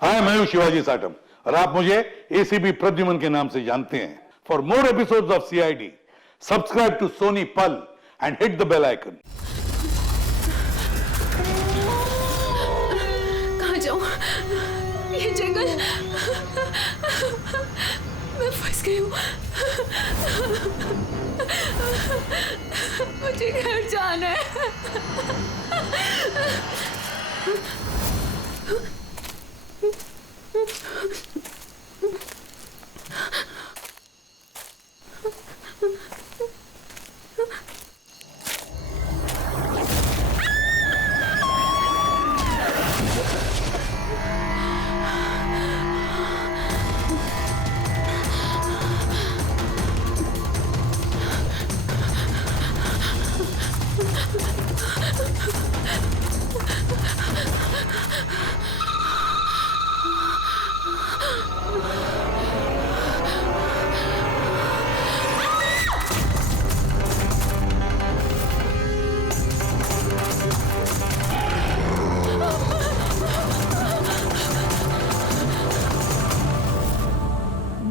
हाय, मैं हूं शिवाजी साटम और आप मुझे एसीपी प्रद्युमन के नाम से जानते हैं। For more episodes of CID, subscribe to Sony Pal and hit the bell icon. कहाँ जाऊं? ये जंगल, मैं फंस गई हूँ। मुझे घर जाना है।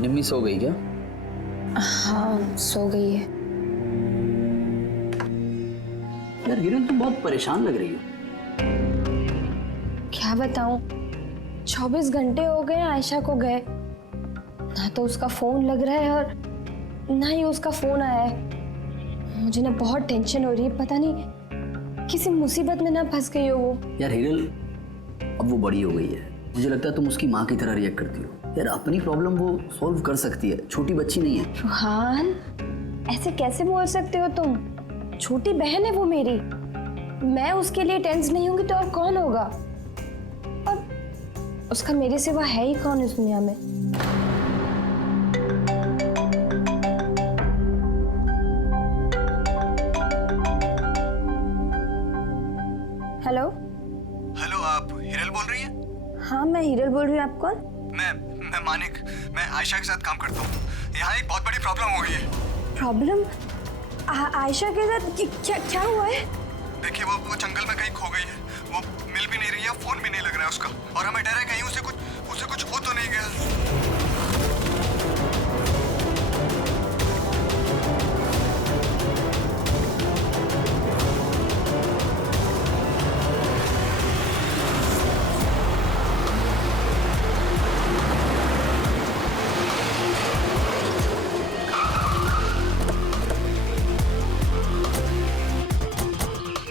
निम्मी सो गई क्या? हाँ, सो गई है। यार हिरन, तुम बहुत परेशान लग रही हो। क्या बताऊं, 24 घंटे हो गए आयशा को गए, ना तो उसका फोन लग रहा है और ना ही उसका फोन आया है। मुझे ना बहुत टेंशन हो रही है, पता नहीं किसी मुसीबत में ना फंस गई हो वो। यार हिरन, अब वो बड़ी हो गई है, मुझे लगता है तुम उसकी माँ की तरह रिएक्ट करती हो। यार अपनी प्रॉब्लम वो सॉल्व कर सकती है, छोटी बच्ची नहीं है। रुहान, ऐसे कैसे बोल सकते हो तुम? छोटी बहन है वो मेरी। मैं उसके लिए टेंस नहीं होंगी तो और कौन होगा? और उसका मेरे सिवा है ही कौन इस दुनिया में? हेलो। हेलो, आप हिरल बोल रही हैं? हाँ, मैं हिरल बोल रही हूँ। आप कौन? मैं मानिक। मैं आयशा के साथ काम करता हूँ। यहाँ एक बहुत बड़ी प्रॉब्लम हो गई है। प्रॉब्लम? आयशा के साथ क्या क्या हुआ है? देखिए, वो जंगल में कहीं खो गई है। वो मिल भी नहीं रही है, फोन भी नहीं लग रहा है उसका, और हमें डर है कहीं उसे कुछ हो तो नहीं गया।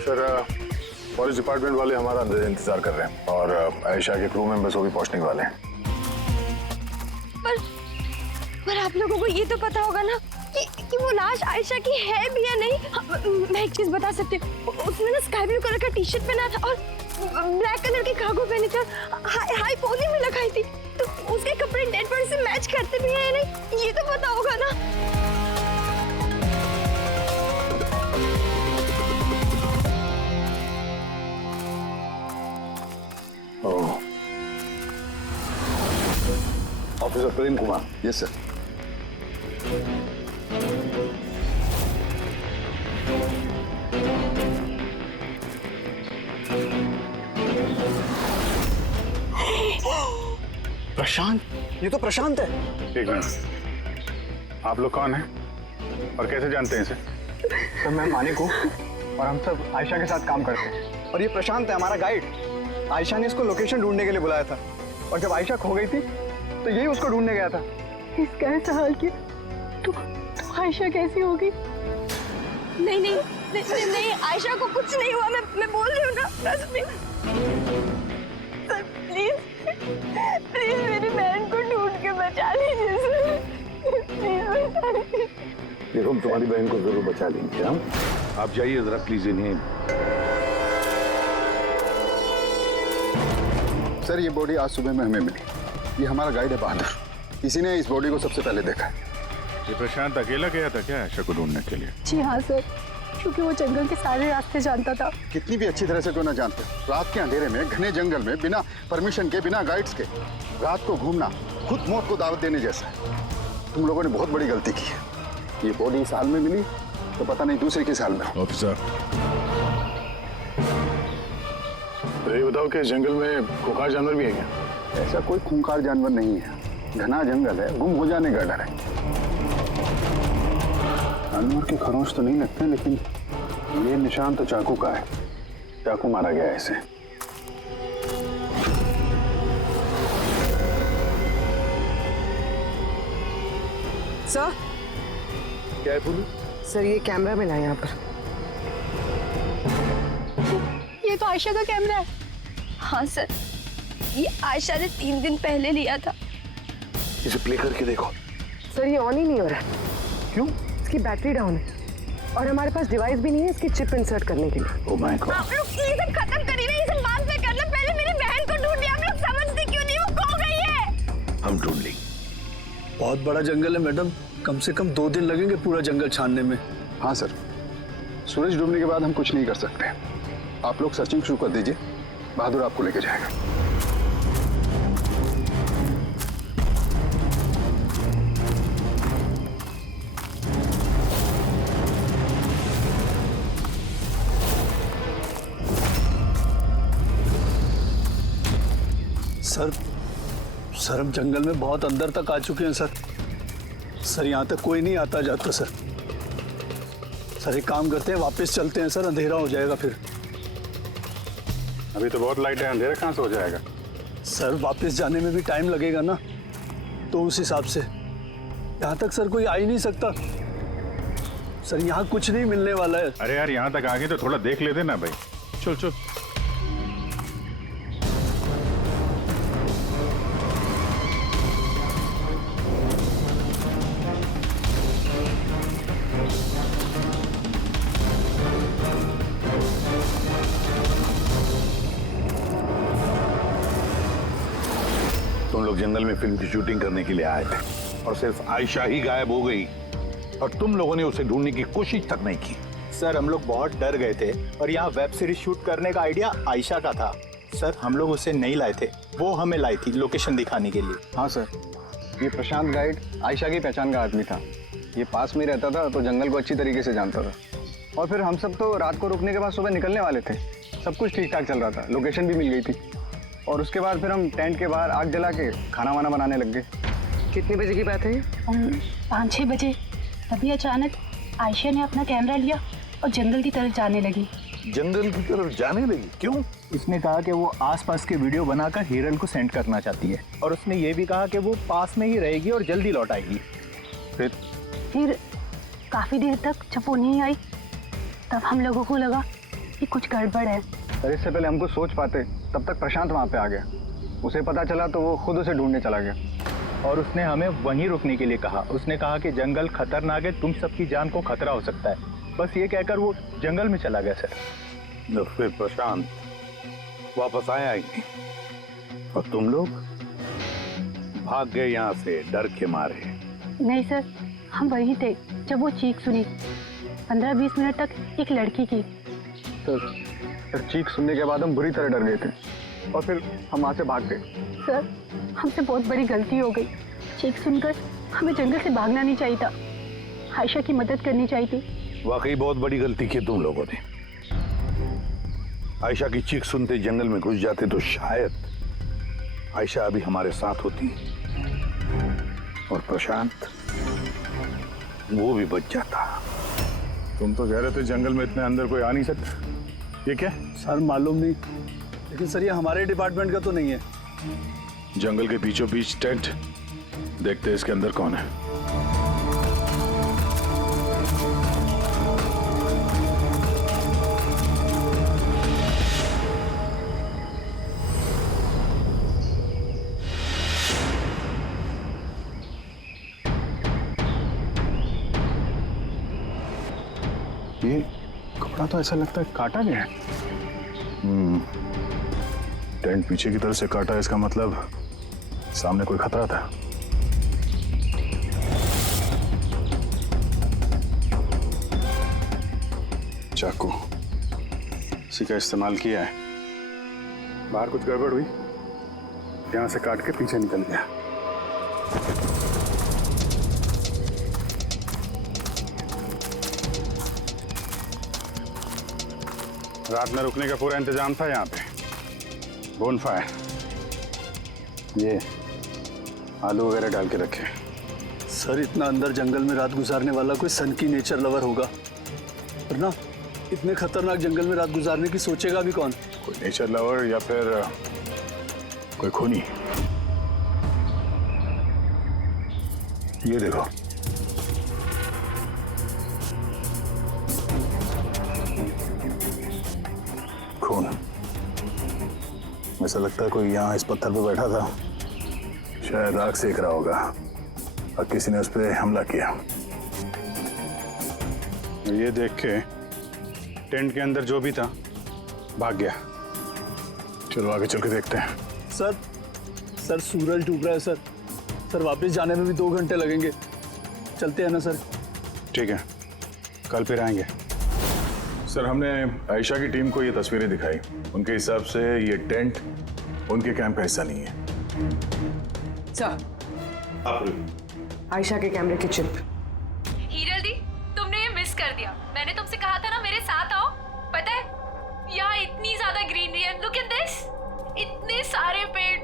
सर, पुलिस डिपार्टमेंट वाले हमारा अंदर इंतजार कर रहे हैं और आयशा के क्रू मेंबर्स वो भी पहुंचने वाले हैं। पर आप लोगों को ये तो पता होगा ना कि वो लाश आयशा की है भी या नहीं। मैं एक चीज बता सकती हूँ, उसने ना स्काई ब्लू कलर का टी शर्ट पहना था और ब्लैक कलर की कार्गो पहनी थी और हाई पोली में लगाई थी, तो उसके कपड़े डेड बॉडी से मैच करते भी हैं या नहीं, ये तो पता होगा ना। Officer Prem Kumar. Yes sir. Prashant, ये तो प्रशांत है। एक मिनट, आप लोग कौन हैं और कैसे जानते हैं इसे? तो मैं मानिक हूँ और हम सब आयशा के साथ काम करते हैं, और ये प्रशांत है हमारा गाइड। आयशा ने इसको लोकेशन ढूंढने के लिए बुलाया था, और जब आयशा खो गई थी तो यही उसको ढूंढने गया था। इसका ऐसा हाल किया तो आयशा कैसी होगी? नहीं नहीं नहीं नहीं, आयशा को कुछ नहीं हुआ। मैं बोल रही हूँ ना, trust me. Sir please please मेरी बहन को ढूंढ के बचा लीजिए सर, प्लीज बचा लीजिए। देखो, हम तुम्हारी बहन को जरूर बचा लेंगे। हम आप जाइए जरा प्लीज इन्हें। सर, ये बॉडी आज सुबह में हमें मिली। ये हमारा गाइड है बहादुर, इसी ने इस बॉडी को सबसे पहले देखा है। ये प्रशांत अकेला गया था क्या आयशा को ढूंढने के लिए? जी हाँ सर, क्योंकि वो जंगल के सारे रास्ते जानता था। कितनी भी अच्छी तरह से क्यों ना जानते, रात के अंधेरे में घने जंगल में बिना परमिशन के, बिना गाइड्स के रात को घूमना खुद मौत को दावत देने जैसा है। तुम लोगों ने बहुत बड़ी गलती की है। ये बॉडी इस हाल में मिली तो पता नहीं दूसरे किस हाल में। ऑफिसर, तो ये बताओ कि जंगल में खुखार जानवर भी है क्या? ऐसा कोई खूंखार जानवर नहीं है, घना जंगल है, गुम हो जाने का डर है। जानवर के खरोंच तो नहीं लगते, लेकिन ये निशान तो चाकू का है। चाकू मारा गया है इसे। सर, क्या है बोलू? सर ये कैमरा मिला है यहाँ पर। ये तो आयशा का कैमरा है। हाँ सर, ये आयशा ने 3 दिन पहले लिया था। इसे प्ले करके देखो। सर ये ऑन ही नहीं हो रहा। क्यों? इसकी बैटरी डाउन है और हमारे पास डिवाइस भी नहीं है इसकी चिप इंसर्ट करने के लिए। Oh my God. आप लोग ये सब खत्म करिए ना, ये सब बाद में करना। पहले मेरी बहन को ढूंढिए। आप लोग समझते क्यों नहीं, वो खो गई है। हम ढूंढ लेंगे। बहुत बड़ा जंगल है मैडम, कम से कम 2 दिन लगेंगे पूरा जंगल छानने में। हाँ सर, सूरज डूबने के बाद हम कुछ नहीं कर सकते। आप लोग सर्चिंग शुरू कर दीजिए, बहादुर आपको लेके जाएगा। सर हम जंगल में बहुत अंदर तक आ चुके हैं सर यहाँ तक कोई नहीं आता जाता सर एक काम करते हैं, वापस चलते हैं सर, अंधेरा हो जाएगा फिर। अभी तो बहुत लाइट है, अंधेरा कहाँ से हो जाएगा? सर वापस जाने में भी टाइम लगेगा ना, तो उस हिसाब से यहाँ तक सर कोई आ ही नहीं सकता। सर यहाँ कुछ नहीं मिलने वाला है। अरे यार, यहाँ तक आ गए तो थोड़ा देख लेते ना भाई। चल चल। तुम लोग जंगल में फिल्म की शूटिंग करने के लिए आए थे और सिर्फ आयशा ही गायब हो गई और तुम लोगों ने उसे ढूंढने की कोशिश तक नहीं की। सर हम लोग बहुत डर गए थे और यहाँ वेब सीरीज शूट करने का आइडिया आयशा का था। सर हम लोग उसे नहीं लाए थे, वो हमें लाई थी लोकेशन दिखाने के लिए। हाँ सर, ये प्रशांत गाइड आयशा की पहचान का आदमी था। ये पास में रहता था तो जंगल को अच्छी तरीके से जानता था। और फिर हम सब तो रात को रुकने के बाद सुबह निकलने वाले थे। सब कुछ ठीक ठाक चल रहा था, लोकेशन भी मिल गई थी। और उसके बाद फिर हम टेंट के बाहर आग जला के खाना वाना बनाने लग गए। कितने बजे की बात है ये? 5-6 बजे। तभी अचानक आयशा ने अपना कैमरा लिया और जंगल की तरफ जाने लगी। जंगल की तरफ जाने लगी? क्यों? इसने कहा कि वो आसपास के वीडियो बनाकर हिरल को सेंड करना चाहती है और उसने ये भी कहा कि वो पास में ही रहेगी और जल्दी लौट आएगी। फिर काफी देर तक जब वो नहीं आई तब हम लोगों को लगा कि कुछ गड़बड़ है। पर इससे पहले हमको सोच पाते तब तक प्रशांत वहाँ पे आ गया। उसे पता चला तो वो खुद उसे ढूंढने चला गया। और उसने हमें वहीं रुकने के लिए कहा। उसने कहा कि जंगल खतरनाक है, तुम सबकी जान को खतरा हो सकता है। बस ये कहकर वो जंगल में चला गया सर। तो फिर प्रशांत वापस आया ही नहीं और तुम लोग भाग गए यहाँ से डर के मारे। नहीं सर, हम वहीं थे जब वो चीख सुनी। 15-20 मिनट तक एक लड़की की। तो फिर चीख सुनने के बाद हम बुरी तरह डर गए थे और फिर हम वहाँ से भाग गए। सर हमसे बहुत बड़ी गलती हो गई। चीख सुनकर हमें जंगल से भागना नहीं चाहिए था, आयशा की मदद करनी चाहिए थी। वाकई बहुत बड़ी गलती की तुम लोगों ने। आयशा की चीख सुनते जंगल में घुस जाते तो शायद आयशा अभी हमारे साथ होती और प्रशांत वो भी बच जाता। तुम तो कह रहे थे जंगल में इतने अंदर कोई आ नहीं सकता। ये क्या? सर मालूम नहीं, लेकिन सर ये हमारे डिपार्टमेंट का तो नहीं है। जंगल के बीचों बीच टेंट, देखते हैं इसके अंदर कौन है। ये कपड़ा तो ऐसा लगता है काटा गया है। टेंट पीछे की तरफ से काटा है, इसका मतलब सामने कोई खतरा था। चाकू इसी का इस्तेमाल किया है। बाहर कुछ गड़बड़ हुई, यहाँ से काट के पीछे निकल गया। रात में रुकने का पूरा इंतजाम था यहाँ पे, बोनफायर। ये आलू वगैरह डाल के रखे। सर इतना अंदर जंगल में रात गुजारने वाला कोई सन की नेचर लवर होगा, वरना इतने खतरनाक जंगल में रात गुजारने की सोचेगा भी कौन? कोई नेचर लवर या फिर कोई खूनी। ये देखो, खून। ऐसा लगता है कोई यहाँ इस पत्थर पे बैठा था, शायद आग सेक रहा होगा और किसी ने उस पर हमला किया। ये देख के टेंट के अंदर जो भी था भाग गया। चलो आगे चल के देखते हैं। सर सूरज डूब रहा है सर। सर वापस जाने में भी 2 घंटे लगेंगे। चलते हैं ना सर? ठीक है, कल फिर आएंगे। सर हमने आयशा की टीम को ये तस्वीरें दिखाई, उनके हिसाब से ये टेंट उनके कैंप का हिस्सा नहीं है। सर, आयशा के कैमरे की चिप। हीरल दी, तुमने ये मिस कर दिया। मैंने तुमसे कहा था ना मेरे साथ आओ। पता है यहाँ इतनी ज्यादा ग्रीनरी है। लुक एट दिस, इतने सारे पेड़।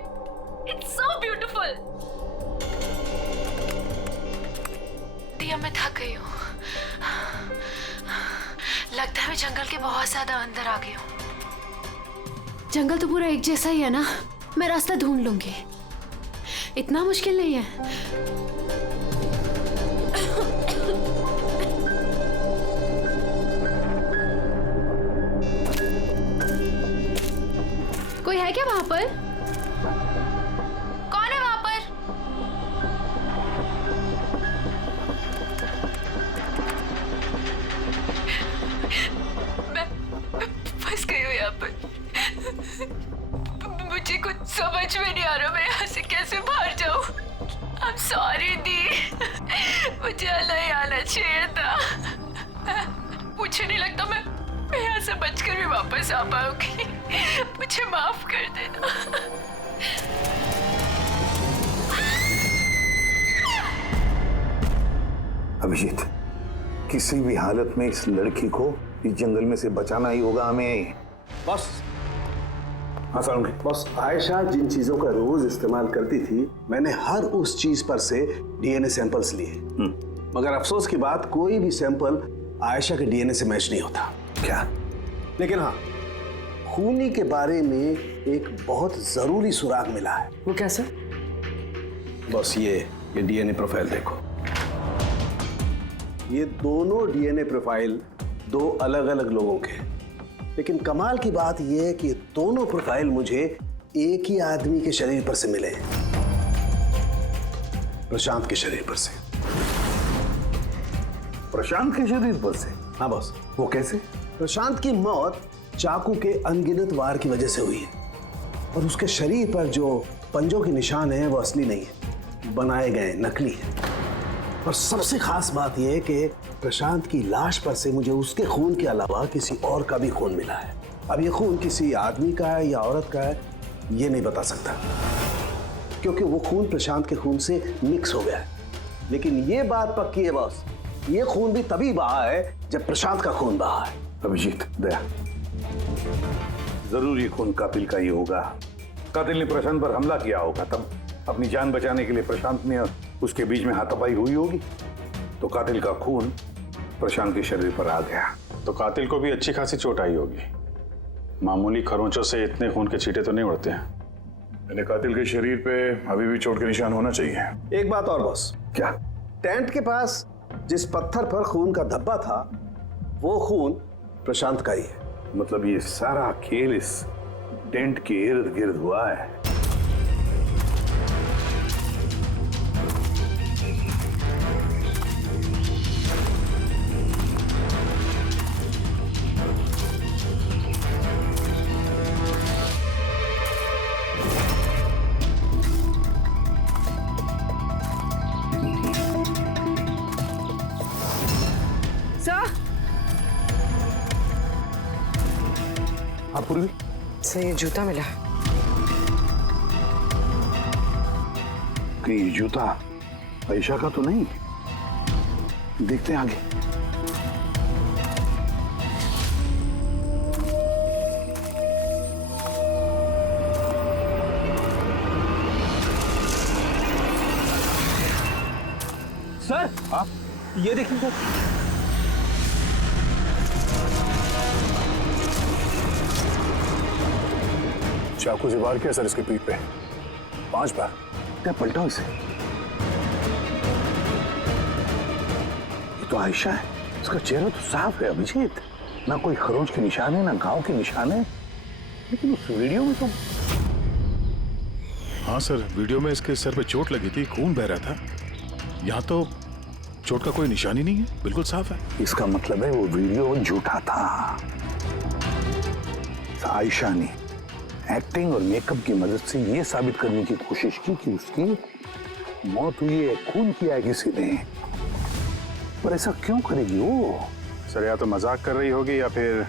It's so beautiful. दिया मैं थक गई हूँ। लगता है मैं जंगल के बहुत ज्यादा अंदर आ गई हूँ। जंगल तो पूरा एक जैसा ही है ना, मैं रास्ता ढूंढ लूंगी। इतना मुश्किल नहीं है। कोई है क्या वहां पर? कौन है वहां पर? मैं फंस गई हूँ यहाँ पर। मुझे कुछ समझ में नहीं आ रहा मैं यहाँ से कैसे बाहर जाऊँ। I'm sorry दी, मुझे नहीं आना चाहिए था। मुझे नहीं लगता मैं यहाँ से बचकर भी वापस आ पाऊंगी। मुझे माफ कर देना। अभिजीत, किसी भी हालत में इस लड़की को इस जंगल में से बचाना ही होगा हमें। बस हाँ सालुंखे। बस आयशा जिन चीजों का रोज इस्तेमाल करती थी, मैंने हर उस चीज पर से डीएनए सैंपल्स लिए, मगर अफसोस की बात कोई भी सैंपल आयशा के डीएनए से मैच नहीं होता। क्या? लेकिन हाँ, खूनी के बारे में एक बहुत जरूरी सुराग मिला है। वो कैसे? बस ये डीएनए प्रोफाइल देखो। ये दोनों डीएनए प्रोफाइल 2 अलग अलग लोगों के, लेकिन कमाल की बात यह है कि दोनों प्रोफाइल मुझे एक ही आदमी के शरीर पर से मिले, प्रशांत के शरीर पर से। प्रशांत के शरीर पर से? हाँ बॉस। वो कैसे? प्रशांत की मौत चाकू के अनगिनत वार की वजह से हुई है, और उसके शरीर पर जो पंजों के निशान हैं वो असली नहीं है, बनाए गए, नकली है। और सबसे खास बात यह है कि प्रशांत की लाश पर से मुझे उसके खून के अलावा किसी और का भी खून मिला है। अब ये खून किसी आदमी का है या औरत का है ये नहीं बता सकता, क्योंकि वो खून प्रशांत के खून से मिक्स हो गया है। लेकिन ये बात पक्की है बॉस, ये खून भी तभी बहा है जब प्रशांत का खून बहा है। अभिजीत, दया, जरूर ये खून कातिल का ही होगा। कातिल ने प्रशांत पर हमला किया होगा, तब अपनी जान बचाने के लिए प्रशांत ने उसके बीच में हाथापाई हुई होगी, तो कातिल का खून प्रशांत के शरीर पर आ गया। तो कातिल को भी अच्छी खासी चोट आई होगी। मामूली खरोंचों से इतने खून के छींटे तो नहीं उड़ते हैं। यानी कातिल के शरीर पे अभी भी चोट के निशान होना चाहिए। एक बात और बॉस। क्या? टेंट के पास जिस पत्थर पर खून का धब्बा था वो खून प्रशांत का ही है। मतलब ये सारा खेल इस टेंट के इर्द गिर्द हुआ है। हाँ पूर्वी, सही जूता मिला। कि ये जूता आयशा का तो नहीं? देखते हैं आगे। सर हाँ? ये देखिए सर। चाकू से वार किया सर इसके पीठ पे 5 बार। क्या पलटाओ इसे? ये तो आयशा है, इसका चेहरा तो साफ है अभिजीत, ना कोई खरोंच के निशान है ना घाव के निशान है। लेकिन उस वीडियो में तो हाँ सर, वीडियो में इसके सर पे चोट लगी थी, खून बह रहा था। यहाँ तो चोट का कोई निशान ही नहीं है, बिल्कुल साफ है। इसका मतलब है वो वीडियो झूठा था। आयशा ने एक्टिंग और मेकअप की मदद से ये साबित करने की कोशिश की कि उसकी मौत हुई है, खून किया है किसी ने। पर ऐसा क्यों करेगी वो? सर या तो मजाक कर रही होगी या फिर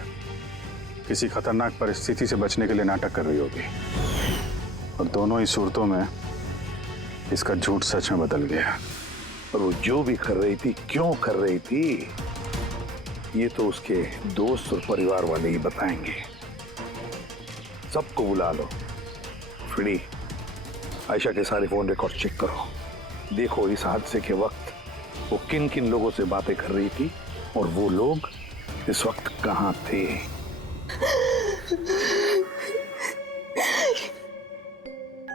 किसी खतरनाक परिस्थिति से बचने के लिए नाटक कर रही होगी। और दोनों ही सूरतों में इसका झूठ सच में बदल गया। और वो जो भी कर रही थी, क्यों कर रही थी, ये तो उसके दोस्त और परिवार वाले ही बताएंगे। सबको बुला लो। फ्री आयशा के सारे फोन रिकॉर्ड चेक करो। देखो इस हादसे के वक्त वो किन किन लोगों से बातें कर रही थी और वो लोग इस वक्त कहाँ थे।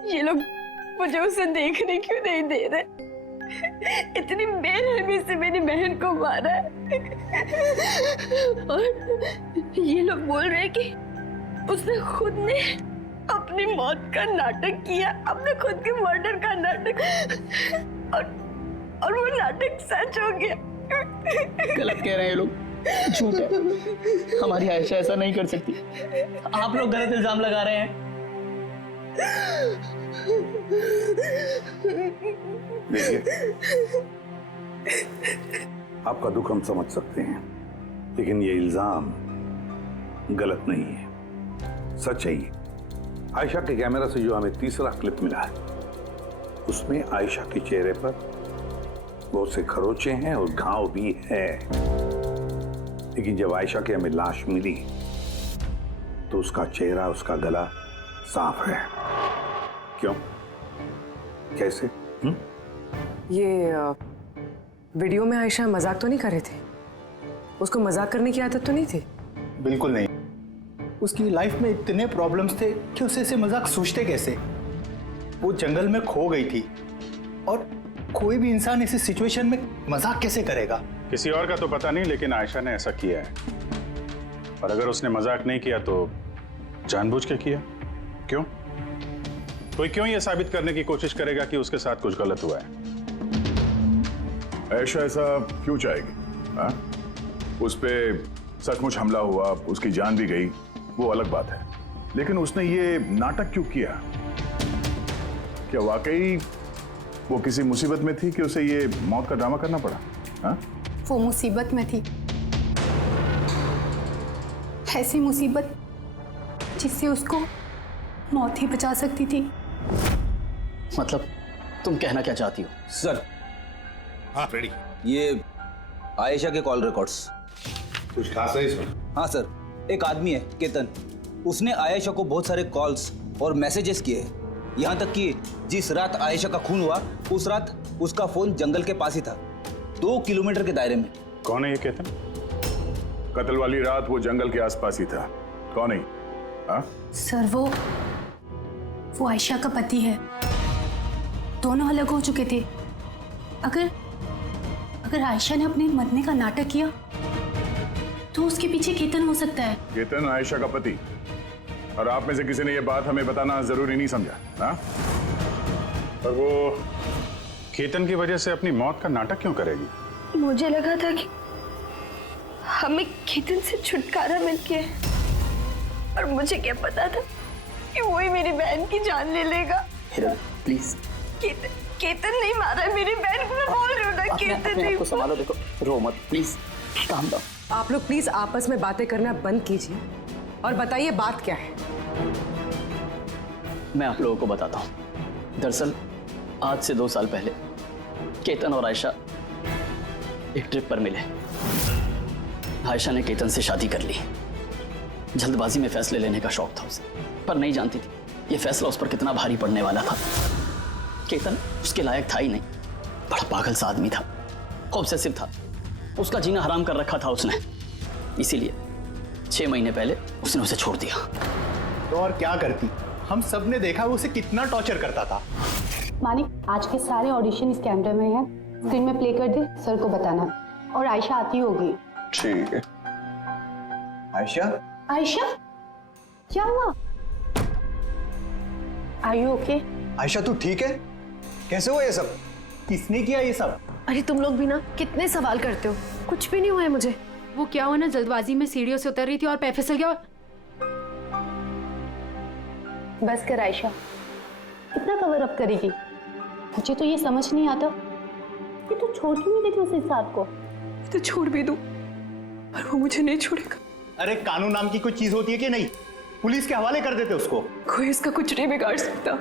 ये लोग मुझे उसे देखने क्यों नहीं दे रहे? इतनी बेरहमी से मेरी बहन को मारा है। और ये लोग बोल रहे हैं कि उसने खुद ने अपनी मौत का नाटक किया, अपने खुद के मर्डर का नाटक, और वो नाटक सच हो गया। गलत कह रहे हैं ये लोग, झूठ है। हमारी आयशा ऐसा नहीं कर सकती। आप लोग गलत इल्जाम लगा रहे हैं। देखिए, आपका दुख हम समझ सकते हैं, लेकिन ये इल्जाम गलत नहीं है, सच है। ये आयशा के कैमरा से जो हमें तीसरा क्लिप मिला है, उसमें आयशा के चेहरे पर बहुत से खरोंचे हैं और घाव भी है। लेकिन जब आयशा की हमें लाश मिली तो उसका चेहरा, उसका गला साफ है। क्यों? कैसे? ये वीडियो में आयशा मजाक तो नहीं कर रहे थे? उसको मजाक करने की आदत तो नहीं थी? बिल्कुल नहीं। उसकी लाइफ में इतने प्रॉब्लम्स थे कि उसे ऐसे मजाक सोचते कैसे। वो जंगल में खो गई थी और कोई भी इंसान ऐसी सिचुएशन में मजाक कैसे करेगा? किसी और का तो पता नहीं, लेकिन आयशा ने ऐसा किया है। और अगर उसने मजाक नहीं किया तो जानबूझ के किया। क्यों? कोई क्यों ये साबित करने की कोशिश करेगा कि उसके साथ कुछ गलत हुआ है? आयशा ऐसा क्यों चाहेगी? हाँ? उस पे सचमुच हमला हुआ, उसकी जान भी गई, वो अलग बात है। लेकिन उसने ये नाटक क्यों किया? क्या वाकई वो किसी मुसीबत में थी कि उसे ये मौत का ड्रामा करना पड़ा? हाँ? वो मुसीबत में थी, ऐसी मुसीबत जिससे उसको मौत ही बचा सकती थी। मतलब तुम कहना क्या चाहती हो? सर, हाँ रेडी। ये आयशा के कॉल रिकॉर्ड्स। कुछ खास है इसमें? हाँ सर, एक आदमी है केतन, उसने आयशा को बहुत सारे कॉल्स और मैसेजेस किए हैं। यहाँ तक कि जिस रात आयशा का खून हुआ उस रात उसका फोन जंगल के पास ही था, 2 किलोमीटर के दायरे में। कौन है ये केतन? कत्ल वाली रात वो जंगल के आसपास ही था। कौन है? हाँ? सर वो आयशा का पति है। दोनों अलग हो चुके थे। अगर आयशा ने अपने मरने का नाटक किया तो उसके पीछे केतन हो सकता है। केतन आयशा का पति? और आप में से किसी ने ये बात हमें बताना जरूरी नहीं समझा? हाँ? और वो केतन की वजह से अपनी मौत का नाटक क्यों करेगी? मुझे लगा था कि हमें केतन से छुटकारा मिल गया, और मुझे क्या पता था कि वही मेरी बहन की जान ले लेगा। प्लीज। केतन नहीं मारा है मेरी बहन को, मैं बोल रही हूँ ना। केतन नहीं। आपको संभालो, देखो, रो मत प्लीज, काम डाउन। आप लोग प्लीज आपस में बातें करना बंद कीजिए और बताइए बात क्या है। मैं आप लोगों को बताता हूँ। दरअसल आज से 2 साल पहले केतन और आयशा एक ट्रिप पर मिले। आयशा ने केतन से शादी कर ली। जल्दबाजी में फैसले लेने का शौक था उसे, पर नहीं जानती थी ये फैसला उस पर कितना भारी पड़ने वाला था। केतन उसके लायक था ही नहीं, बड़ा पागल सा आदमी था। ऑब्सेसिव था, उसका जीना हराम कर रखा था उसने, इसीलिए 6 महीने पहले उसने उसे छोड़ दिया। तो और क्या करती, हम सब ने देखा वो उसे कितना टॉर्चर करता था। मानिक, आज के सारे ऑडिशन इस कैमरे में हैं, स्क्रीन में प्ले कर दे, सर को बताना। और आयशा आती होगी। ठीक है। आयशा? आयशा, क्या हुआ? Are you okay? आयशा तू ठीक है? कैसे हुआ ये सब? किसने किया ये सब? अरे तुम लोग भी ना कितने सवाल करते हो, कुछ भी नहीं हुआ है मुझे। वो क्या हुआ ना, जल्दबाजी में सीढ़ियों से उतर रही थी और पैर फिसल गया। बस कर आयशा, कितना कवर अप करेगी? मुझे तो ये समझ नहीं आता कि तू छोड़ क्यों नहीं देती उस इंसान को? तो छोड़ भी दूं, पर वो मुझे नहीं छोड़ेगा। अरे कानून नाम की कोई चीज होती है कि नहीं? पुलिस के हवाले कर देते उसको। कोई इसका कुछ नहीं बिगाड़ सकता।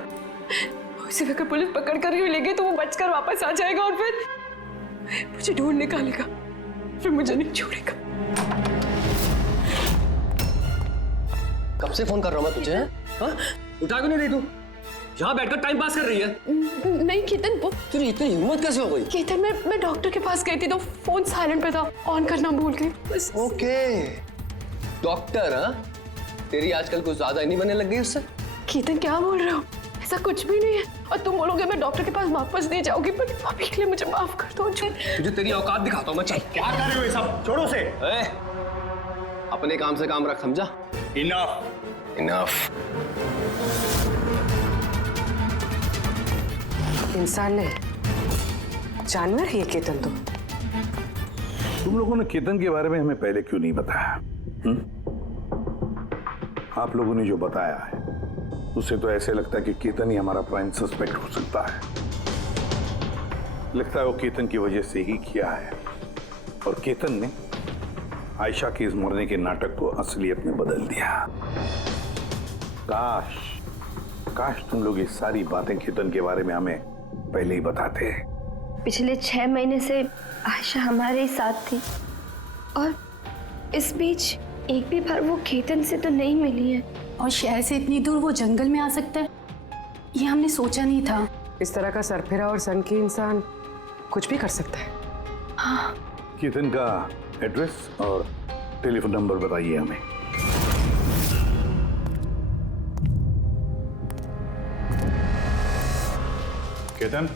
उसे अगर पुलिस पकड़ कर ही लेगी तो वो बचकर वापस आ जाएगा और फिर मुझे ढूंढ निकालेगा, फिर मुझे नहीं छोड़ेगा। कब से फोन कर रहा हूँ मैं तुझे? हाँ? उठा क्यों नहीं रही तू? यहाँ बैठकर टाइम पास कर रही है। नहीं केतन, वो तेरी इतनी हिम्मत कैसे हो गई? केतन, मैं डॉक्टर के पास गई थी तो फोन साइलेंट पे था, ऑन करना भूल गई बस। Okay, doctor? हाँ, तेरी आजकल कुछ ज्यादा नहीं बनने लग गई उससे। केतन क्या बोल रहे हो? ऐसा कुछ भी नहीं है। और तुम बोलोगे मैं डॉक्टर के पास वापस नहीं जाऊंगी, पर अभी के लिए मुझे माफ कर दो। तुझे तेरी औकात दिखाता हूँ मैं। चल। क्या कर रहे हो ये सब? छोड़ो से। अपने काम से काम रख, समझा? इनफ। इनफ। इंसान नहीं, जानवर है ये केतन। तो तुम लोगों ने केतन के बारे में हमें पहले क्यों नहीं बताया? आप लोगों ने जो बताया है उससे तो ऐसे लगता है कि केतन ही हमारा प्राइम सस्पेक्ट हो सकता है। लगता है वो केतन की वजह से ही किया है, और केतन ने आयशा के इस मरने के नाटक को असलियत में बदल दिया। काश काश तुम लोग ये सारी बातें केतन के बारे में हमें पहले ही बताते। पिछले 6 महीने से आयशा हमारे साथ थी और इस बीच एक भी बार वो केतन से तो नहीं मिली है। और शहर से इतनी दूर वो जंगल में आ सकता है, ये हमने सोचा नहीं था। इस तरह का सरफिरा और सन की इंसान कुछ भी कर सकता है। हाँ। केतन का एड्रेस और टेलीफोन नंबर बताइए हमें। केतन,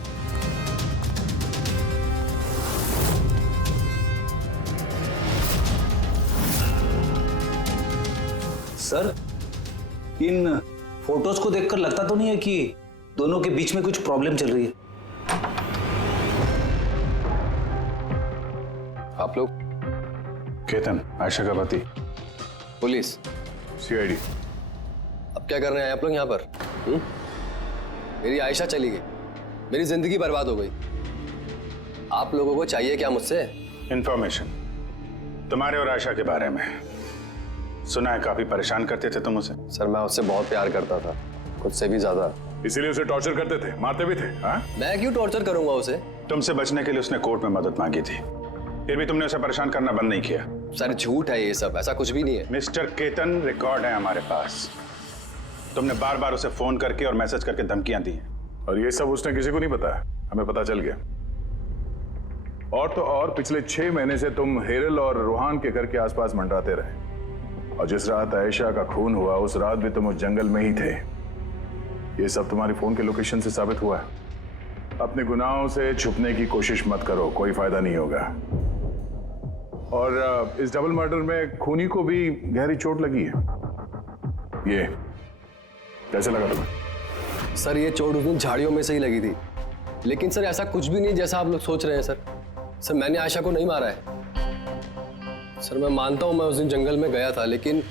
सर, इन फोटोज को देखकर लगता तो नहीं है कि दोनों के बीच में कुछ प्रॉब्लम चल रही है? आप लोग? केतन आयशा का पति। पुलिस? सीआईडी। अब क्या कर रहे हैं आप लोग यहाँ पर? मेरी आयशा चली गई, मेरी जिंदगी बर्बाद हो गई। आप लोगों को चाहिए क्या मुझसे? इंफॉर्मेशन तुम्हारे और आयशा के बारे में। सुना है काफी परेशान करते थे तुम उसे। सर मैं उससे बहुत प्यार करता था, खुद से भी ज्यादा। इसीलिए उसे टॉर्चर करते थे, मारते भी थे। हाँ? मैं क्यों टॉर्चर करूंगा उसे? तुमसे बचने के लिए उसने कोर्ट में मदद मांगी थी, फिर भी तुमने उसे परेशान करना बंद नहीं किया। सर झूठ है ये सब, ऐसा कुछ भी नहीं है। मिस्टर केतन, रिकॉर्ड है हमारे पास। तुमने बार बार उसे फोन करके और मैसेज करके धमकियां दी हैं। और ये सब उसने किसी को नहीं बताया, हमें पता चल गया। और तो और पिछले 6 महीने से तुम हेरल और रूहान के घर के आसपास मंडराते रहे, और जिस रात आयशा का खून हुआ उस रात भी तुम उस जंगल में ही थे। ये सब तुम्हारी फोन के लोकेशन से साबित हुआ है। अपने गुनाहों से छुपने की कोशिश मत करो, कोई फायदा नहीं होगा। और इस डबल मर्डर में खूनी को भी गहरी चोट लगी है। ये कैसे लगा तुम्हें? सर ये चोट उस दिन झाड़ियों में से ही लगी थी, लेकिन सर ऐसा कुछ भी नहीं जैसा आप लोग सोच रहे हैं। सर मैंने आयशा को नहीं मारा है। सर मैं मानता हूं मैं उस दिन जंगल में गया था, लेकिन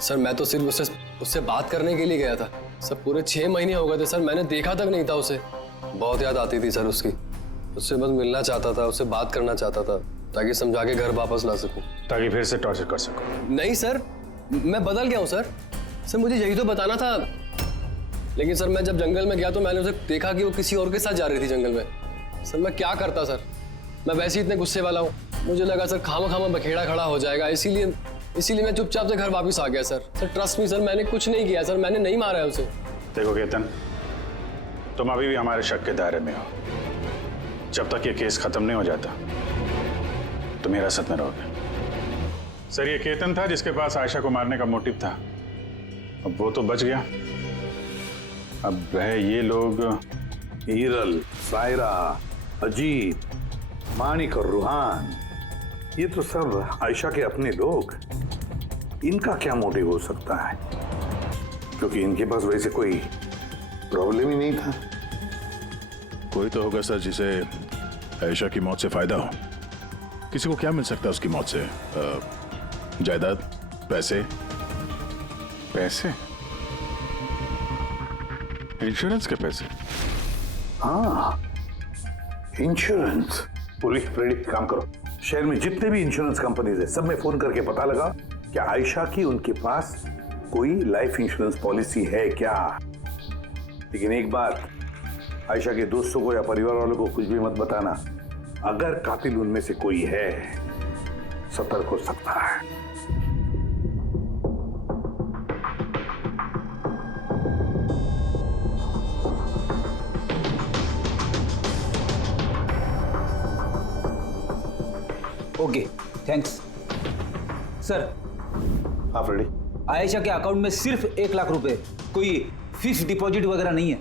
सर मैं तो सिर्फ उससे बात करने के लिए गया था। सर पूरे 6 महीने हो गए थे सर, मैंने देखा तक नहीं था उसे। बहुत याद आती थी सर उसकी, उससे बस मिलना चाहता था, उससे बात करना चाहता था ताकि समझा के घर वापस ला सकूं, ताकि फिर से टॉर्चर कर सकूं। नहीं सर, मैं बदल गया हूं सर मुझे यही तो बताना था। लेकिन सर मैं जब जंगल में गया तो मैंने उसे देखा कि वो किसी और के साथ जा रही थी जंगल में। सर मैं क्या करता सर, मैं वैसे ही इतने गुस्से वाला हूँ। मुझे लगा सर खामा बखेड़ा खड़ा हो जाएगा, इसीलिए मैं चुपचाप से घर वापस आ गया। सर ट्रस्ट मी सर, मैंने कुछ नहीं किया सर, मैंने नहीं मारा है उसे। देखो केतन, तुम अभी भी हमारे शक के दायरे में हो। जब तक ये केस खत्म नहीं हो जाता तुम हिरासत में रहोगे। सर, ये केतन था जिसके पास आयशा को मारने का मोटिव था। अब वो तो बच गया, अब रहे ये लोग हीरल, सायरा, अजीत, मानिक और रूहान, ये तो सब आयशा के अपने लोग। इनका क्या मोटिव हो सकता है? क्योंकि इनके पास वैसे कोई प्रॉब्लम ही नहीं था। कोई तो होगा सर जिसे आयशा की मौत से फायदा हो। किसी को क्या मिल सकता है उसकी मौत से? जायदाद, पैसे? पैसे? इंश्योरेंस के पैसे? हाँ, इंश्योरेंस। पुलिस प्रेरित काम करो, शहर में जितने भी इंश्योरेंस कंपनीज है सब में फोन करके पता लगा क्या आयशा की उनके पास कोई लाइफ इंश्योरेंस पॉलिसी है क्या। लेकिन एक बात, आयशा के दोस्तों को या परिवार वालों को कुछ भी मत बताना। अगर कातिल उनमें से कोई है, सतर्क हो सकता है। Okay, thanks sir. हाँ फ्रेडी, आयशा के अकाउंट में सिर्फ 1 लाख रुपए, कोई फिक्स डिपॉजिट वगैरह नहीं है।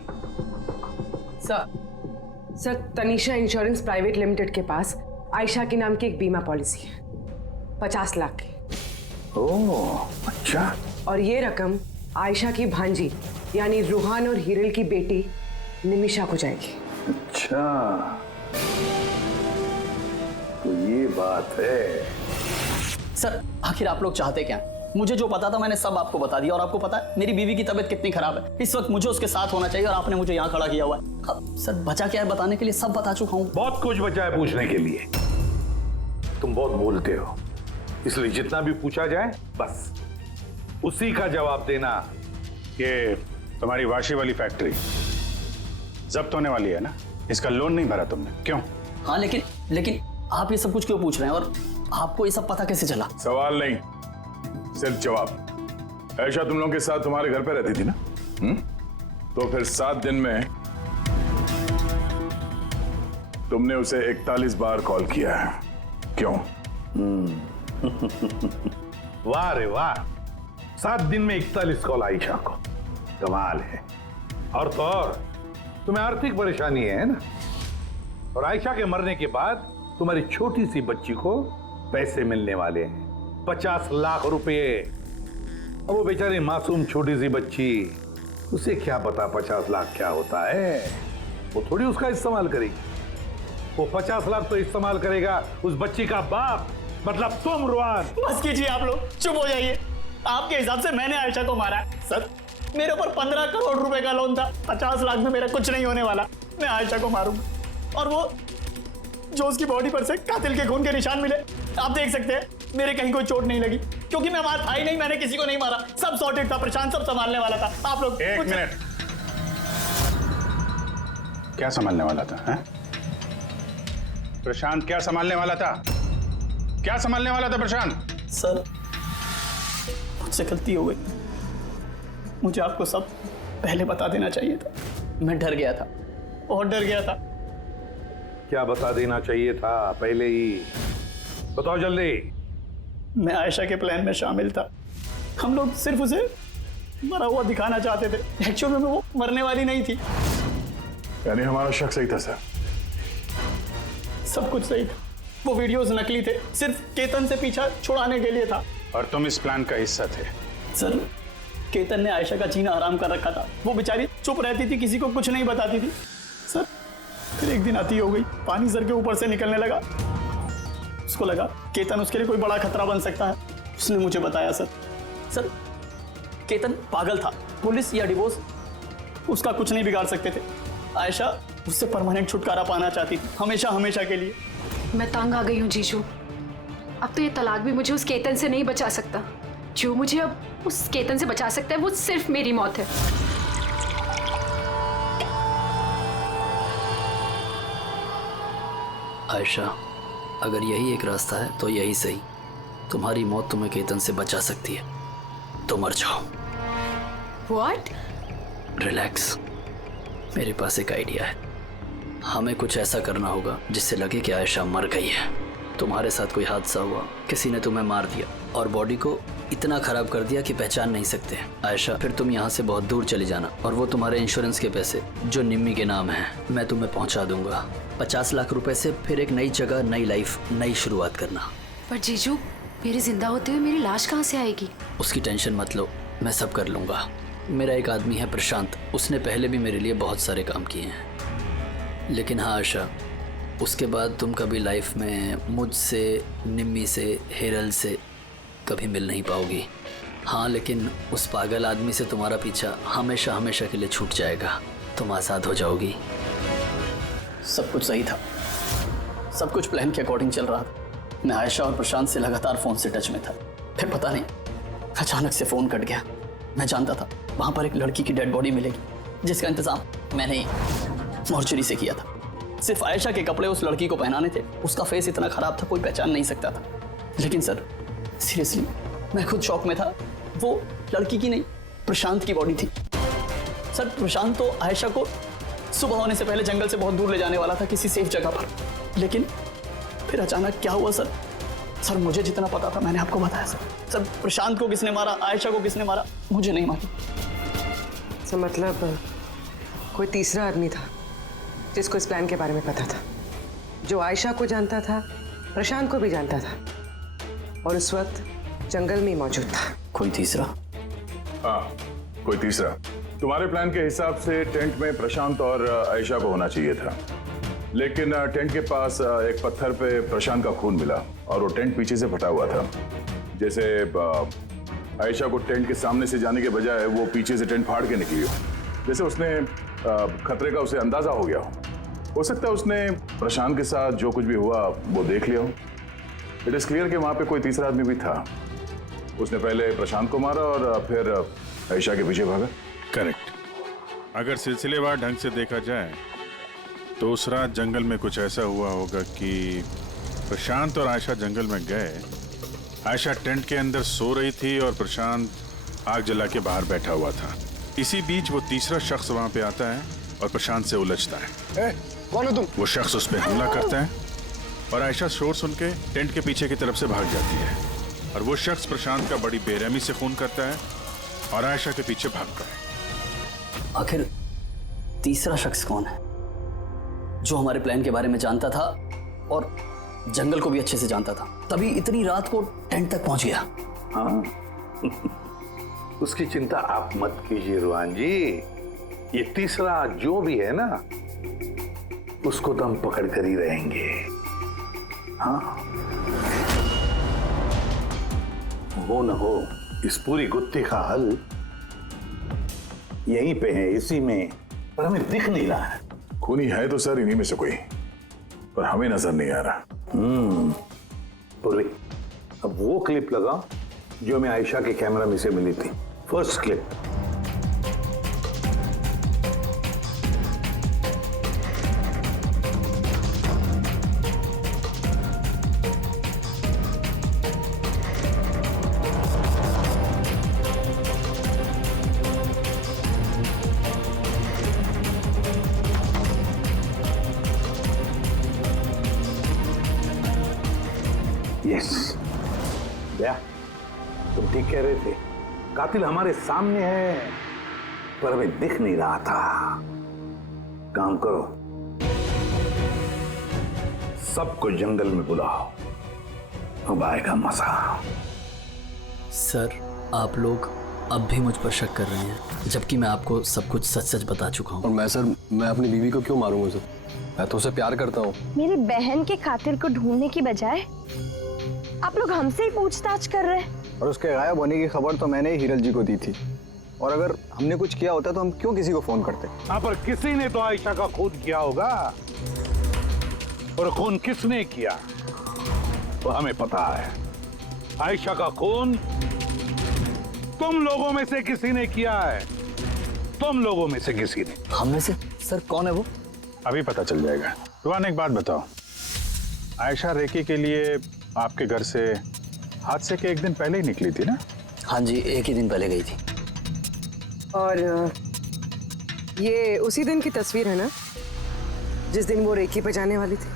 Sir, Tanisha insurance private limited के पास आयशा के नाम की एक बीमा पॉलिसी है 50 लाख की। ओह, अच्छा। और ये रकम आयशा की भांजी यानी रूहान और हीरल की बेटी निमिषा को जाएगी। अच्छा, तो ये बात है। सर, आखिर आप लोग चाहते क्या? मुझे जो पता था मैंने सब आपको बता दिया। और आपको पता है मेरी बीवी की तबीयत कितनी खराब है, इस वक्त मुझे उसके साथ होना चाहिए और आपने मुझे यहाँ खड़ा किया हुआ है। अब सर, बचा क्या है बताने के लिए? सब बता चुका हूँ। बहुत कुछ बचा है पूछने के लिए। तुम बहुत बोलते हो, इसलिए जितना भी पूछा जाए बस उसी का जवाब देना। ये तुम्हारी वाशी वाली फैक्ट्री जब्त होने वाली है ना, इसका लोन नहीं भरा तुमने, क्यों? हाँ, लेकिन आप ये सब कुछ क्यों पूछ रहे हैं और आपको ये सब पता कैसे चला? सवाल नहीं, सिर्फ जवाब। आयशा तुम लोगों के साथ तुम्हारे घर पे रहती थी ना? तो फिर 7 दिन में तुमने उसे 41 बार कॉल किया है, क्यों? वाह रे वाह, 7 दिन में 41 कॉल आयशा को, कमाल है। और तो और तुम्हें आर्थिक परेशानी है ना, और आयशा के मरने के बाद तुम्हारी छोटी सी बच्ची को पैसे मिलने वाले हैं 50 लाख रुपए। अब वो बेचारी मासूम छोटी सी बच्ची, उसे क्या पता 50 लाख क्या होता है? वो थोड़ी उसका इस्तेमाल करेगी। वो 50 लाख तो इस्तेमाल करेगा उस बच्ची का बाप, मतलब तुम रूहान। बस कीजिए आप लोग, चुप हो जाइए। आपके हिसाब से मैंने आयशा को मारा है? सर, मेरे ऊपर 15 करोड़ रुपए का लोन था, 50 लाख में मेरा कुछ नहीं होने वाला। मैं आयशा को मारूंगा। और वो जो उसकी बॉडी पर से कातिल के खून के निशान मिले, आप देख सकते हैं मेरे कहीं कोई चोट नहीं लगी, क्योंकि मैं वहां था ही नहीं, मैंने किसी को नहीं मारा। सब सॉर्टेड था, प्रशांत सब संभालने वाला था। आप लोग एक मिनट, क्या संभालने वाला था? है? प्रशांत क्या संभालने वाला था? क्या संभालने वाला था प्रशांत? सर, मुझसे गलती हो गई, मुझे आपको सब पहले बता देना चाहिए था। मैं डर गया था, बहुत डर गया था। क्या बता देना चाहिए था पहले ही? बताओ जल्दी। मैं आयशा के प्लान में शामिल था। हम लोग सिर्फ उसे मरा हुआ दिखाना चाहते थे, एक्चुअल में वो मरने वाली नहीं थी। यानी हमारा शक सही था सर? सब कुछ सही था, वो वीडियोस नकली थे, सिर्फ केतन से पीछा छुड़ाने के लिए था। और तुम इस प्लान का हिस्सा थे? सर, केतन ने आयशा का जीना हराम कर रखा था। वो बेचारी चुप रहती थी, किसी को कुछ नहीं बताती थी। सर, फिर एक दिन आती हो गई, पानी सर के ऊपर से निकलने लगा। उसको लगा केतन उसके लिए कोई बड़ा खतरा बन सकता है, उसने मुझे बताया। सर, केतन पागल था, पुलिस या डिवोर्स उसका कुछ नहीं बिगाड़ सकते थे। आयशा उससे परमानेंट छुटकारा पाना चाहती थी, हमेशा हमेशा के लिए। मैं तंग आ गई हूँ जीजू, अब तो ये तलाक भी मुझे उस केतन से नहीं बचा सकता। जो मुझे अब उस केतन से बचा सकता है वो सिर्फ मेरी मौत है। आयशा, अगर यही एक रास्ता है तो यही सही। तुम्हारी मौत तुम्हें केतन से बचा सकती है, तो मर जाओ। What? रिलैक्स, मेरे पास एक आइडिया है। हमें कुछ ऐसा करना होगा जिससे लगे कि आयशा मर गई है। तुम्हारे साथ कोई हादसा हुआ, किसी ने तुम्हें मार दिया और बॉडी को इतना खराब कर दिया कि पहचान नहीं सकते। आयशा, फिर तुम यहाँ से बहुत दूर चली जाना और वो तुम्हारे इंश्योरेंस के पैसे जो निम्मी के नाम है मैं तुम्हें पहुँचा दूंगा। 50 लाख रुपए से फिर एक नई जगह, नई लाइफ, नई शुरुआत करना। पर जीजू, मेरे जिंदा होते हुए मेरी लाश कहाँ से आएगी? उसकी टेंशन मत लो, मैं सब कर लूँगा। मेरा एक आदमी है प्रशांत, उसने पहले भी मेरे लिए बहुत सारे काम किए हैं। लेकिन हाँ आयशा, उसके बाद तुम कभी लाइफ में मुझसे, निम्मी से, हेरल से कभी मिल नहीं पाओगी। हाँ, लेकिन उस पागल आदमी से तुम्हारा पीछा हमेशा हमेशा के लिए छूट जाएगा। तुम आज़ाद हो जाओगी। सब कुछ सही था, सब कुछ प्लान के अकॉर्डिंग चल रहा था। मैं आयशा और प्रशांत से लगातार फ़ोन से टच में था। फिर पता नहीं अचानक से फ़ोन कट गया। मैं जानता था वहाँ पर एक लड़की की डेड बॉडी मिलेगी, जिसका इंतज़ाम मैंने मॉर्चरी से किया था। सिर्फ आयशा के कपड़े उस लड़की को पहनाने थे। उसका फेस इतना ख़राब था, कोई पहचान नहीं सकता था। लेकिन सर सीरियसली मैं खुद शॉक में था। वो लड़की की नहीं, प्रशांत की बॉडी थी। सर प्रशांत तो आयशा को सुबह होने से पहले जंगल से बहुत दूर ले जाने वाला था, किसी सेफ जगह पर। लेकिन फिर अचानक क्या हुआ सर? सर मुझे जितना पता था मैंने आपको बताया सर। सर प्रशांत को किसने मारा, आयशा को किसने मारा, मुझे नहीं मालूम। सर मतलब कोई तीसरा आदमी था जिसको इस प्लान के बारे में पता था, जो आयशा को जानता था, प्रशांत को भी जानता था और उस वक्त जंगल में ही मौजूद था। कोई तीसरा? हाँ, कोई तीसरा। तुम्हारे प्लान के हिसाब से टेंट में प्रशांत और आयशा को होना चाहिए था, लेकिन टेंट के पास एक पत्थर पे प्रशांत का खून मिला और वो टेंट पीछे से फटा हुआ था। जैसे आयशा को टेंट के सामने से जाने के बजाय वो पीछे से टेंट फाड़ के निकली हो, जैसे उसने खतरे का उसे अंदाजा हो गया हो सकता है उसने प्रशांत के साथ जो कुछ भी हुआ वो देख लिया हो। इट इज क्लियर कि वहां पे कोई तीसरा आदमी भी था। उसने पहले प्रशांत को मारा और फिर आयशा के पीछे भागा। करेक्ट। अगर सिलसिलेवार ढंग से देखा जाए तो उस रात जंगल में कुछ ऐसा हुआ होगा कि प्रशांत और आयशा जंगल में गए। आयशा टेंट के अंदर सो रही थी और प्रशांत आग जला के बाहर बैठा हुआ था। इसी बीच वो तीसरा शख्स वहां पे आता है और प्रशांत से उलझता है। कौन हो तुम? वो शख्स उस पर हमला करता है और आयशा शोर सुन के टेंट के पीछे की तरफ से भाग जाती है और वो शख्स प्रशांत का बड़ी बेरहमी से खून करता है और आयशा के पीछे भागता है। आखिर तीसरा शख्स कौन है जो हमारे प्लान के बारे में जानता था और जंगल को भी अच्छे से जानता था, तभी इतनी रात को टेंट तक पहुंच गया? हाँ उसकी चिंता आप मत कीजिए रुहान जी। ये तीसरा जो भी है ना, उसको तो हम पकड़ कर ही रहेंगे। हाँ हो न हो, इस पूरी गुत्थी का हल यहीं पे है, इसी में, पर हमें दिख नहीं रहा है। खूनी है तो सर इन्हीं में से कोई, पर हमें नजर नहीं आ रहा। पूर्वी, अब वो क्लिप लगा जो हमें आयशा के कैमरा में से मिली थी, फर्स्ट क्लिप। यस, दया तुम ठीक कह रहे थे, कातिल हमारे सामने है पर हमें दिख नहीं रहा था। काम करो, सबको जंगल में बुलाओ, अब आएगा मजा। सर आप लोग अब भी मुझ पर शक कर रहे हैं, जबकि मैं आपको सब कुछ सच सच बता चुका हूँ। और मैं सर, मैं अपनी बीवी को क्यों मारूंगा सर? मैं तो उसे प्यार करता हूँ। मेरी बहन के कातिल को ढूंढने की बजाय आप लोग हमसे ही पूछताछ कर रहे हैं। और उसके गायब होने की खबर तो मैंने ही हिरल जी को दी थी, और अगर हमने कुछ किया होता तो हम क्यों किसी को फोन करते? हाँ, पर किसी ने तो आयशा का खून किया होगा, और खून किसने किया वो हमें पता है। आयशा का खून तुम लोगों में से किसी ने किया है, तुम लोगों में से किसी ने। हम में से? सर कौन है वो? अभी पता चल जाएगा। रुहान एक बात बताओ, आयशा रेकी के लिए आपके घर से हादसे के एक दिन पहले ही निकली थी ना? हाँ जी, एक ही दिन पहले गई थी। और ये उसी दिन की तस्वीर है ना जिस दिन वो रेकी पे जाने वाली थी।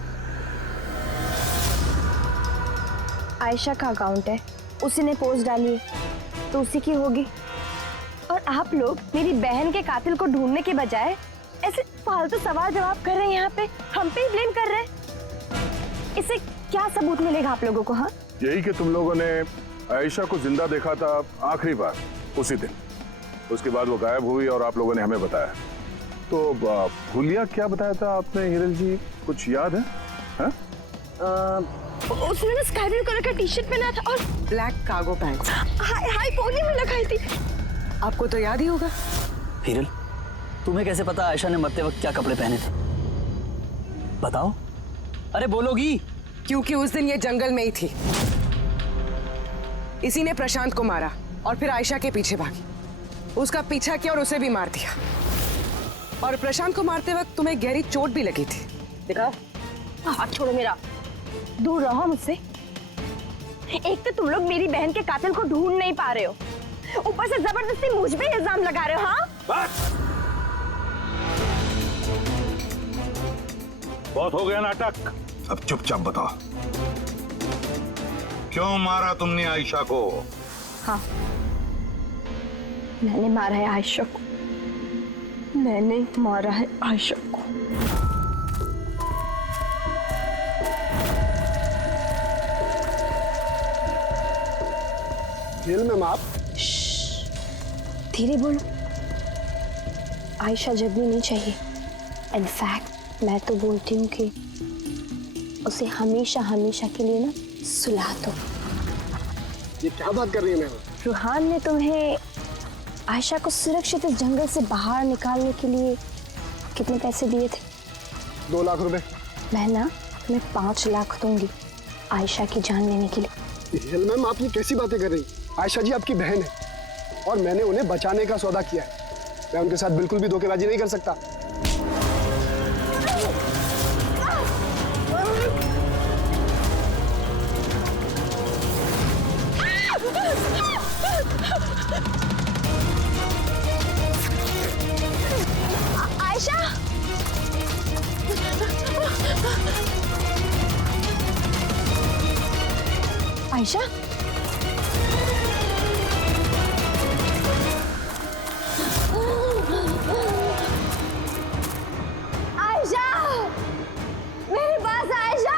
आयशा का अकाउंट है, उसी ने पोस्ट डाली है तो उसी की होगी। और आप लोग मेरी बहन के कातिल को ढूंढने के बजाय ऐसे फालतू सवाल जवाब कर रहे हैं, यहाँ पे हम पे ही ब्लेम कर रहे हैं। इससे क्या सबूत मिलेगा आप लोगों को? हाँ, यही कि तुम लोगों ने आयशा को जिंदा देखा था आखिरी बार उसी दिन। उसके बाद वो गायब हुई और आप लोगों ने हमें बताया। तो भूलिया क्या बताया था आपने हिरल जी, कुछ याद है? उसने ना स्काई ब्लू कलर का टी शर्ट पहना था और black cargo pant high pony में लगाई थी। आपको तो याद ही होगा। हिरल, तुम्हें कैसे पता आयशा ने मरते वक्त क्या कपड़े पहने थे? बताओ, अरे बोलोगी? क्योंकि उस दिन ये जंगल में ही थी। इसी ने प्रशांत को मारा और फिर आयशा के पीछे भागी, उसका पीछा किया और उसे भी मार दिया। और प्रशांत को मारते वक्त तुम्हें गहरी चोट भी लगी थी। देखा, हाथ छोड़ो मेरा, दूर रहो मुझसे। एक तो तुम लोग मेरी बहन के कातिल को ढूंढ नहीं पा रहे हो, ऊपर से जबरदस्ती मुझ पे इल्जाम लगा रहे हो। हाँ, बस बहुत हो गया नाटक। अब चुपचाप बताओ, क्यों मारा तुमने आयशा को? हाँ, मैंने मारा है आयशा को, मैंने मारा है आयशा को। मैम आप धीरे बोलो, आयशा जगनी नहीं चाहिए। इनफैक्ट मैं तो बोलती हूँ कि उसे हमेशा हमेशा के लिए ना सुला दो। ये क्या बात कर रही है मैम? रूहान ने तुम्हें आयशा को सुरक्षित इस जंगल से बाहर निकालने के लिए कितने पैसे दिए थे? 2 लाख रुपए। मैं ना तुम्हें 5 लाख दूंगी आयशा की जान लेने के लिए। हिरल मैम, आप ये कैसी बातें कर रही? आयशा जी आपकी बहन है और मैंने उन्हें बचाने का सौदा किया है। मैं उनके साथ बिल्कुल भी धोखेबाजी नहीं कर सकता। आयशा, आयशा, आयशा, मेरे पास आयशा,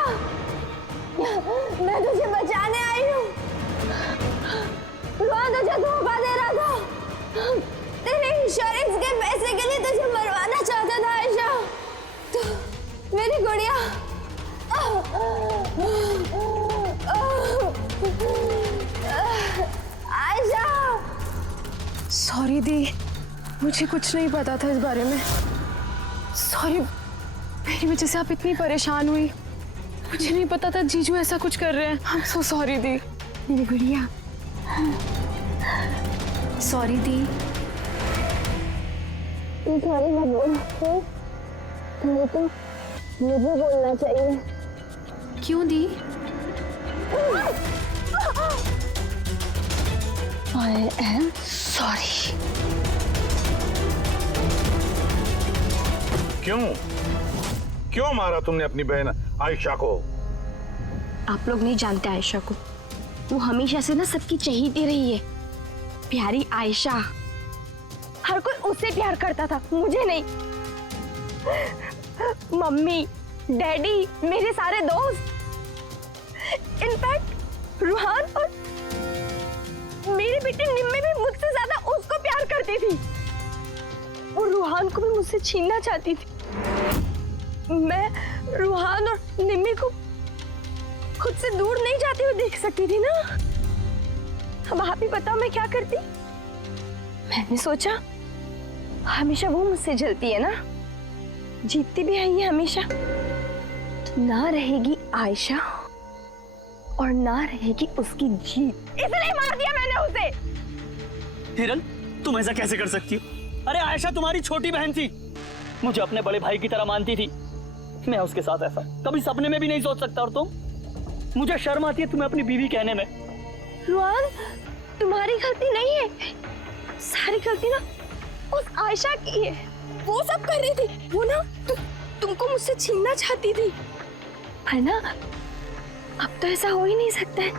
मैं तुझे बचाने आई हूँ। रुहान तुझे धोखा दे रहा था, तेरे इंश्योरेंस के पैसे के लिए तुझे मरवाना चाहता था आयशा। तो मेरी गुड़िया, आयशा। सॉरी दी, मुझे कुछ नहीं पता था इस बारे में। सॉरी, मेरी वजह से आप इतनी परेशान हुई। मुझे नहीं पता था जीजू ऐसा कुछ कर रहे हैं। आई एम सो सॉरी दी। मेरी गुड़िया, सॉरी दी। सॉरी मत बोल, तुम्हें तो मुझे बोलना चाहिए। क्यों दी? I am sorry. क्यों मारा तुमने अपनी बहन आयशा को? आप लोग नहीं जानते आयशा को, वो हमेशा से ना सबकी चहेती रही है। प्यारी आयशा, हर कोई उससे प्यार करता था, मुझे नहीं। मम्मी, डैडी, मेरे सारे दोस्त, इनफैक्ट रूहान और मेरी बेटी निम्मी भी मुझसे ज्यादा उसको प्यार करती थी। वो रूहान को भी मुझसे छीनना चाहती थी। मैं रूहान और निम्मी को खुद से दूर नहीं जाते हुए देख सकती थी ना। अब आप ही बताओ मैं क्या करती? मैंने सोचा हमेशा वो मुझसे जलती है ना, जीतती भी है ये हमेशा, तो ना रहेगी आयशा और ना रहेगी उसकी जीत, इसलिए मार दिया मैंने उसे। हिरल, तुम ऐसा कैसे कर सकती हो? अरे आयशा तुम्हारी छोटी बहन थी, मुझे अपने बड़े भाई की तरह मानती थी। मैं उसके साथ ऐसा कभी सपने में भी नहीं सोच सकता। और तुम, मुझे शर्म आती है तुम्हें अपनी बीवी कहने में। रुआन, तुम्हारी गलती नहीं है, सारी गलती ना उस आयशा की है। वो सब कर रही थी, वो ना तुमको मुझसे छीनना चाहती थी, है ना? अब तो ऐसा हो ही नहीं सकता है।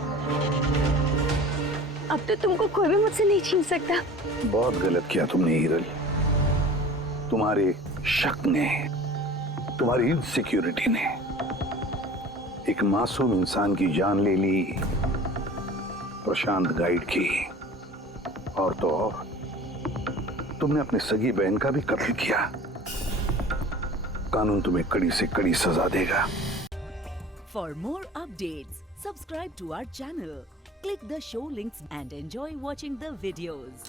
अब तो तुमको कोई भी मुझसे नहीं छीन सकता। बहुत गलत किया तुमने हीरल। तुम्हारे शक ने, तुम्हारी इनसिक्योरिटी ने एक मासूम इंसान की जान ले ली, प्रशांत गाइड की। और तो और तुमने अपनी सगी बहन का भी कत्ल किया। कानून तुम्हें कड़ी से कड़ी सजा देगा। For more updates, subscribe to our channel, click the show links and enjoy watching the videos.